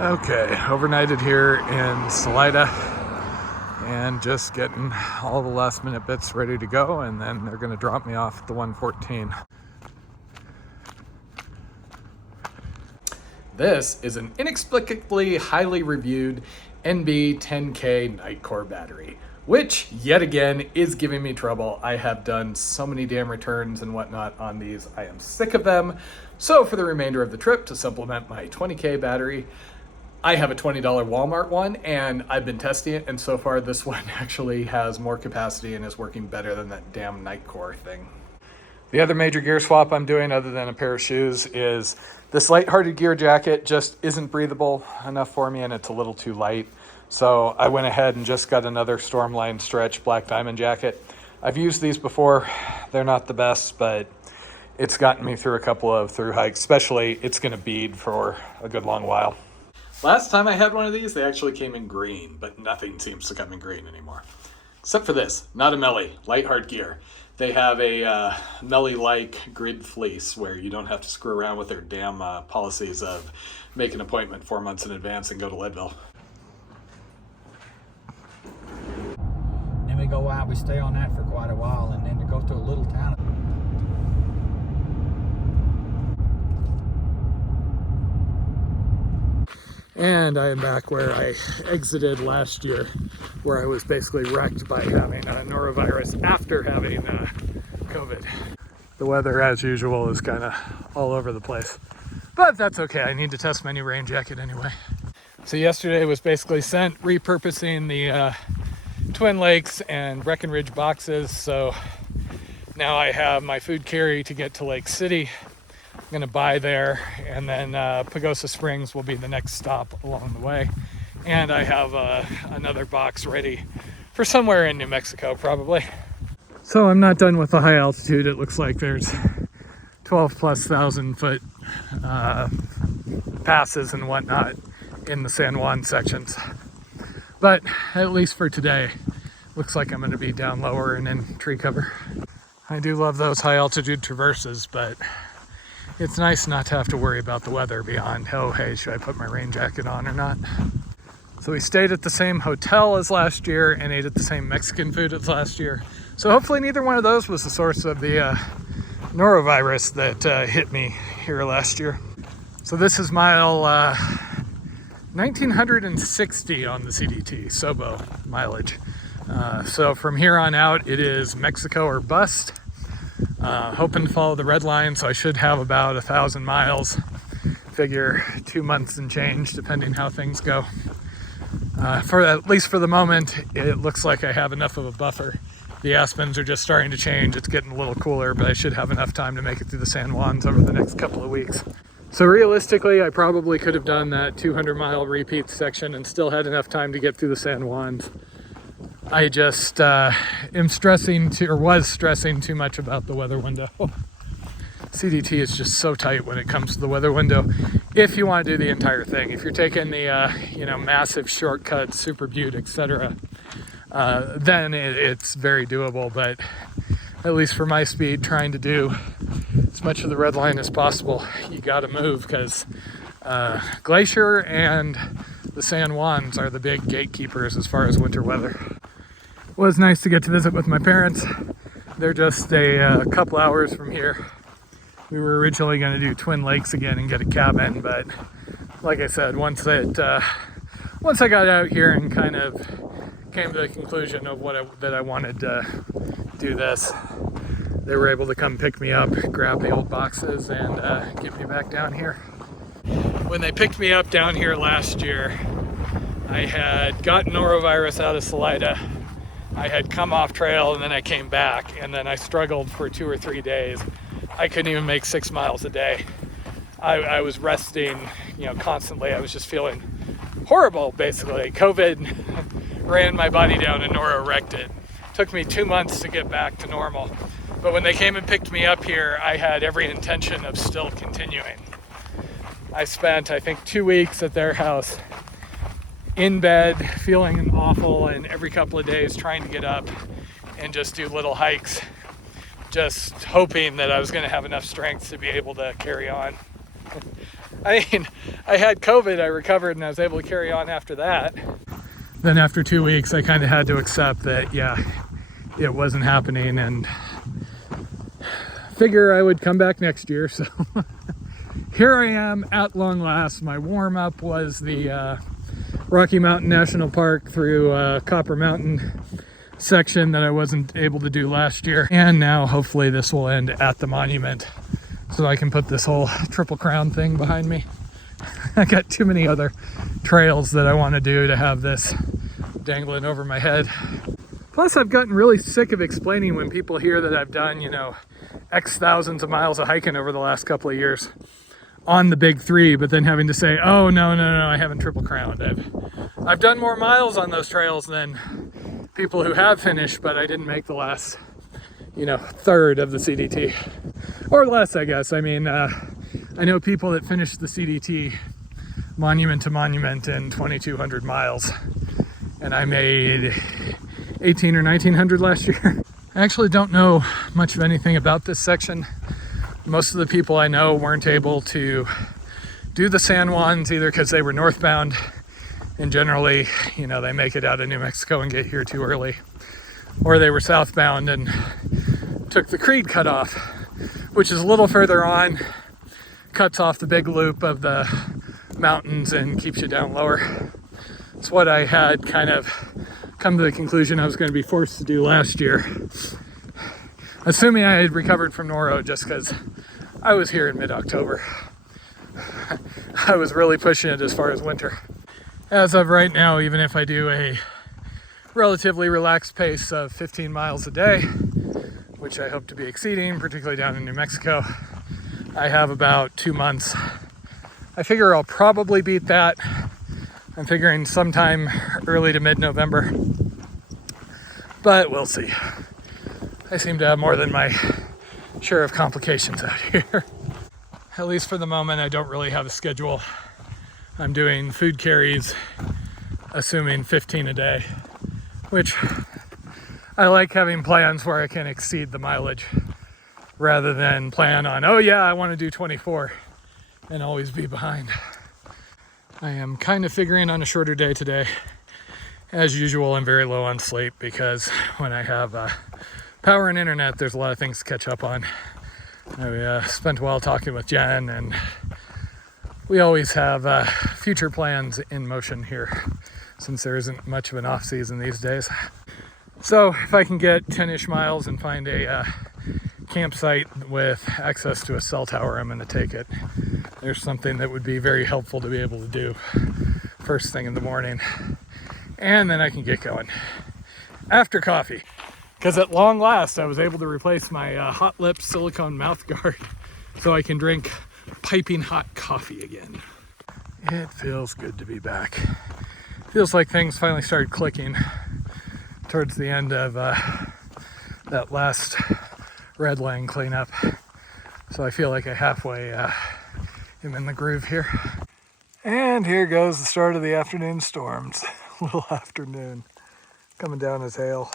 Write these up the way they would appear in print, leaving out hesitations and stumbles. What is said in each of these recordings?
Okay, overnighted here in Salida and just getting all the last minute bits ready to go, and then they're gonna drop me off at the 114. This is an inexplicably highly reviewed NB 10K Nightcore battery, which yet again is giving me trouble. I have done so many damn returns and whatnot on these. I am sick of them. So for the remainder of the trip, to supplement my 20K battery, I have a $20 Walmart one, and I've been testing it, and so far this one actually has more capacity and is working better than that damn Nightcore thing. The other major gear swap I'm doing, other than a pair of shoes, is this light-hearted gear jacket just isn't breathable enough for me, and it's a little too light. So I went ahead and just got another Stormline Stretch Black Diamond jacket. I've used these before. They're not the best, but it's gotten me through a couple of through hikes, especially it's going to bead for a good long while. Last time I had one of these, they actually came in green, but nothing seems to come in green anymore. Except for this, not a Melly, Light Hard Gear. They have a Melly-like grid fleece where you don't have to screw around with their damn policies of make an appointment 4 months in advance and go to Leadville. Then we go out, we stay on that for quite a while, and then to go to a little town. And I am back where I exited last year, where I was basically wrecked by having a norovirus after having COVID. The weather, as usual, is kind of all over the place. But that's okay, I need to test my new rain jacket anyway. So yesterday was basically sent repurposing the Twin Lakes and Breckenridge boxes. So now I have my food carry to get to Lake City. I'm gonna buy there, and then Pagosa Springs will be the next stop along the way. And I have another box ready for somewhere in New Mexico, probably. So I'm not done with the high altitude. It looks like there's 12,000+ foot passes and whatnot in the San Juan sections. But at least for today, looks like I'm gonna be down lower and in tree cover. I do love those high altitude traverses, but it's nice not to have to worry about the weather beyond, oh, hey, should I put my rain jacket on or not? So we stayed at the same hotel as last year and ate at the same Mexican food as last year. So hopefully neither one of those was the source of the norovirus that hit me here last year. So this is mile 1960 on the CDT, Sobo mileage. So from here on out, it is Mexico or bust. Hoping to follow the red line, so I should have about 1,000 miles. Figure 2 months and change, depending how things go. At least for the moment, it looks like I have enough of a buffer. The aspens are just starting to change. It's getting a little cooler, but I should have enough time to make it through the San Juans over the next couple of weeks. So realistically, I probably could have done that 200-mile repeat section and still had enough time to get through the San Juans. I just was stressing too much about the weather window. CDT is just so tight when it comes to the weather window. If you want to do the entire thing, if you're taking the massive shortcuts, Super Butte, etc., then it's very doable. But at least for my speed, trying to do as much of the red line as possible, you got to move, because Glacier and the San Juans are the big gatekeepers as far as winter weather. It was nice to get to visit with my parents. They're just a couple hours from here. We were originally going to do Twin Lakes again and get a cabin, but like I said, once I got out here and kind of came to the conclusion of that I wanted to do this, they were able to come pick me up, grab the old boxes, and get me back down here. When they picked me up down here last year, I had gotten norovirus out of Salida. I had come off trail and then I came back, and then I struggled for 2 or 3 days. I couldn't even make 6 miles a day. I was resting, constantly. I was just feeling horrible, basically. COVID ran my body down and noro-wrecked it. Took me 2 months to get back to normal. But when they came and picked me up here, I had every intention of still continuing. I spent, I think, 2 weeks at their house in bed, feeling awful, and every couple of days trying to get up and just do little hikes, just hoping that I was going to have enough strength to be able to carry on. I mean, I had COVID, I recovered, and I was able to carry on after that. Then after 2 weeks, I kind of had to accept that, yeah, it wasn't happening, and figure I would come back next year. So here I am at long last. My warm-up was the Rocky Mountain National Park through Copper Mountain section that I wasn't able to do last year. And now hopefully this will end at the monument so I can put this whole Triple Crown thing behind me. I got too many other trails that I want to do to have this dangling over my head. Plus, I've gotten really sick of explaining when people hear that I've done, you know, X thousands of miles of hiking over the last couple of years on the big three, but then having to say, oh, no, I haven't Triple Crowned. I've done more miles on those trails than people who have finished, but I didn't make the last, you know, third of the CDT. Or less, I guess. I mean, I know people that finished the CDT monument to monument in 2,200 miles, and I made 18 or 1900 last year. I actually don't know much of anything about this section. Most of the people I know weren't able to do the San Juans either because they were northbound, and generally, you know, they make it out of New Mexico and get here too early, or they were southbound and took the Creed cutoff, which is a little further on, cuts off the big loop of the mountains and keeps you down lower. It's what I had kind of come to the conclusion I was going to be forced to do last year, assuming I had recovered from Noro, just because I was here in mid-October. I was really pushing it as far as winter. As of right now, even if I do a relatively relaxed pace of 15 miles a day, which I hope to be exceeding, particularly down in New Mexico, I have about 2 months. I figure I'll probably beat that. I'm figuring sometime early to mid-November, but we'll see. I seem to have more than my share of complications out here. At least for the moment, I don't really have a schedule. I'm doing food carries, assuming 15 a day, which I like having plans where I can exceed the mileage rather than plan on, oh yeah, I want to do 24 and always be behind. I am kind of figuring on a shorter day today. As usual, I'm very low on sleep because when I have power and internet, there's a lot of things to catch up on. I spent a while talking with Jen, and we always have future plans in motion here since there isn't much of an off season these days. So if I can get 10-ish miles and find a campsite with access to a cell tower, I'm going to take it. There's something that would be very helpful to be able to do first thing in the morning, and then I can get going after coffee, because at long last I was able to replace my Hot Lips silicone mouth guard so I can drink piping hot coffee again. It feels good to be back. Feels like things finally started clicking towards the end of that last red line cleanup, so I feel like I halfway am in the groove here. And here goes the start of the afternoon storms. Little afternoon coming down as hail.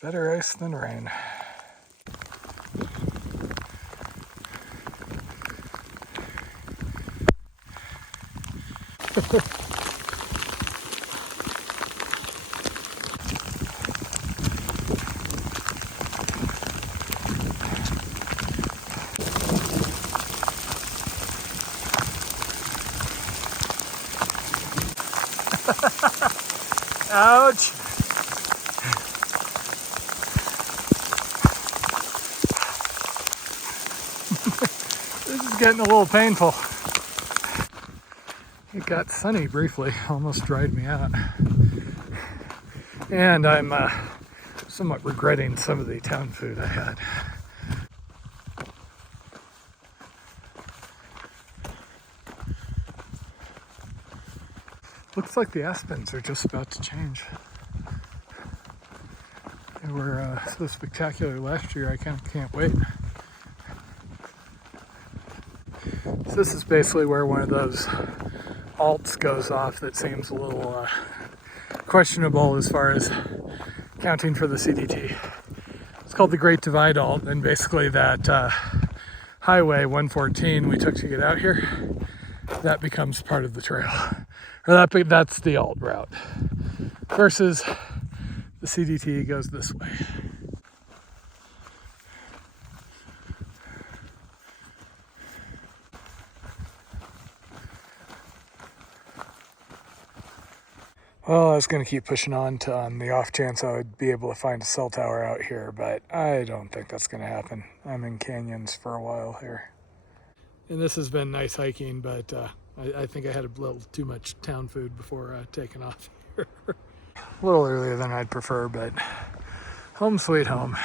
Better ice than rain. Ouch! This is getting a little painful. It got sunny briefly, almost dried me out. And I'm somewhat regretting some of the town food I had. Looks like the aspens are just about to change. They were so spectacular last year, I can't wait. So this is basically where one of those alts goes off that seems a little questionable as far as counting for the CDT. It's called the Great Divide Alt, and basically that highway 114 we took to get out here, that becomes part of the trail, or that's the alt route, versus the CDT goes this way. Well, I was going to keep pushing on the off chance I would be able to find a cell tower out here, but I don't think that's going to happen. I'm in canyons for a while here. And this has been nice hiking, but I think I had a little too much town food before taking off here. A little earlier than I'd prefer, but home sweet home.